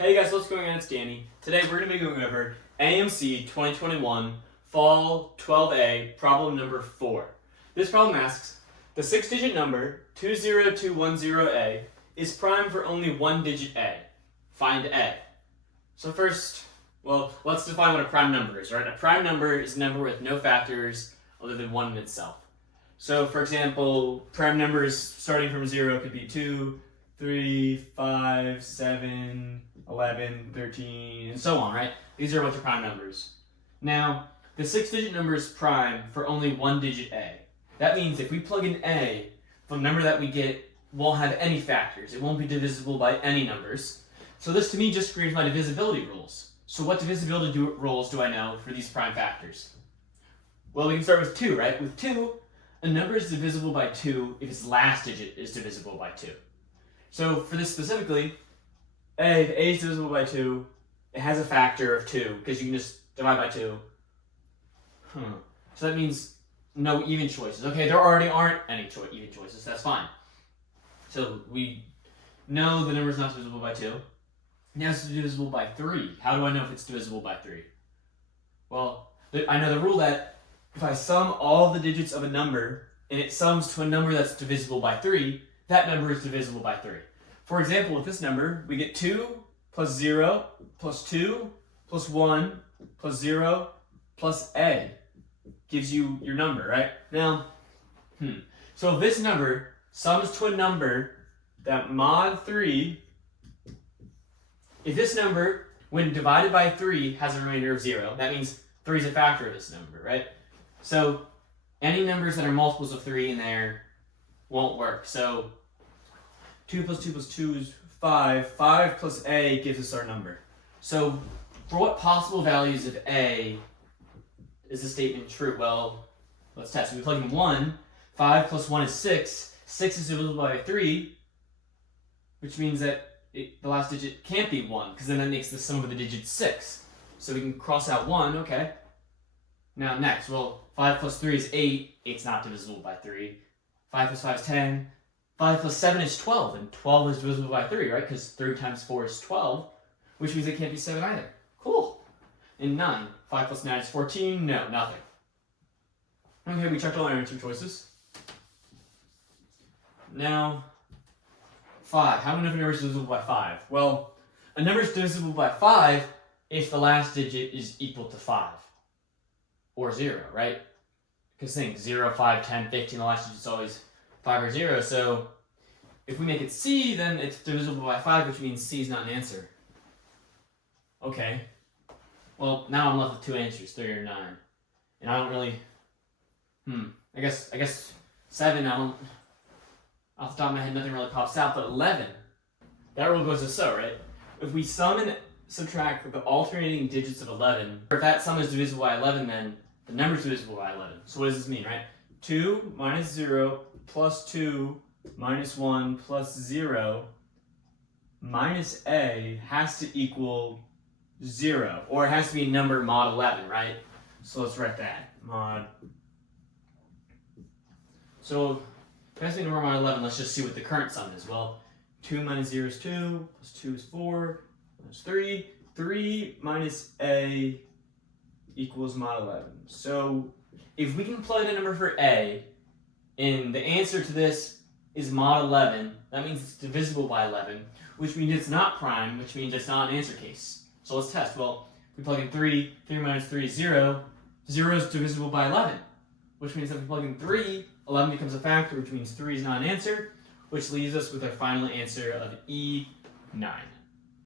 Hey guys, what's going on? It's Danny. Today we're going to be going over AMC 2021 Fall 12A problem number 4. This problem asks, the 6-digit number 20210A is prime for only one digit A. Find A. So first, let's define what a prime number is, right? A prime number is a number with no factors other than 1 in itself. So for example, prime numbers starting from 0 could be 2, 3, 5, 7, 11, 13, and so on, right? These are a bunch of prime numbers. Now, the 6-digit number is prime for only one digit A. That means if we plug in A, the number that we get won't have any factors. It won't be divisible by any numbers. So this to me just screams my divisibility rules. So what divisibility rules do I know for these prime factors? Well, we can start with 2, right? With 2, a number is divisible by 2 if its last digit is divisible by 2. So for this specifically, if A is divisible by 2, it has a factor of 2, because you can just divide by 2. So that means no even choices. Okay, there already aren't any even choices, that's fine. So we know the number is not divisible by 2. Now it's divisible by 3. How do I know if it's divisible by 3? Well, I know the rule that if I sum all the digits of a number, and it sums to a number that's divisible by 3, that number is divisible by 3. For example, with this number, we get 2 plus 0 plus 2 plus 1 plus 0 plus A gives you your number, right? Now, so if this number sums to a number that mod 3, if this number, when divided by 3, has a remainder of 0, that means 3 is a factor of this number, right? So any numbers that are multiples of 3 in there won't work. So 2 plus 2 plus 2 is 5. 5 plus A gives us our number. So for what possible values of A is this statement true? Well, let's test. So we plug in 1. 5 plus 1 is 6. 6 is divisible by 3, which means that the last digit can't be 1, because then that makes the sum of the digits 6. So we can cross out 1, okay. Now next, 5 plus 3 is 8. 8's not divisible by 3. 5 plus 5 is 10. 5 plus 7 is 12, and 12 is divisible by 3, right? Because 3 times 4 is 12, which means it can't be 7 either. Cool. And 9. 5 plus 9 is 14. No, nothing. Okay, we checked all our answer choices. Now, 5. How many numbers is divisible by 5? Well, a number is divisible by 5 if the last digit is equal to 5. Or 0, right? Because think, 0, 5, 10, 15, the last digit is always 5 or 0, so if we make it C, then it's divisible by 5, which means C is not an answer. Okay. Well, now I'm left with 2 answers, 3 or 9. And I don't really... I guess 7, off the top of my head, nothing really pops out, but 11. That rule goes as so, right? If we sum and subtract the alternating digits of 11, if that sum is divisible by 11, then the number is divisible by 11. So what does this mean, right? 2 minus 0 plus 2 minus 1 plus 0 minus A has to equal 0. Or it has to be a number mod 11, right? So let's write that. Mod. So if it has to be a number mod 11, let's just see what the current sum is. Well, 2 minus 0 is 2, plus 2 is 4, plus 3. 3 minus A equals mod 11. So if we can plug in a number for A, and the answer to this is mod 11, that means it's divisible by 11, which means it's not prime, which means it's not an answer case. So let's test. Well, if we plug in 3, 3 minus 3 is 0. 0 is divisible by 11, which means that if we plug in 3, 11 becomes a factor, which means 3 is not an answer, which leaves us with our final answer of E9.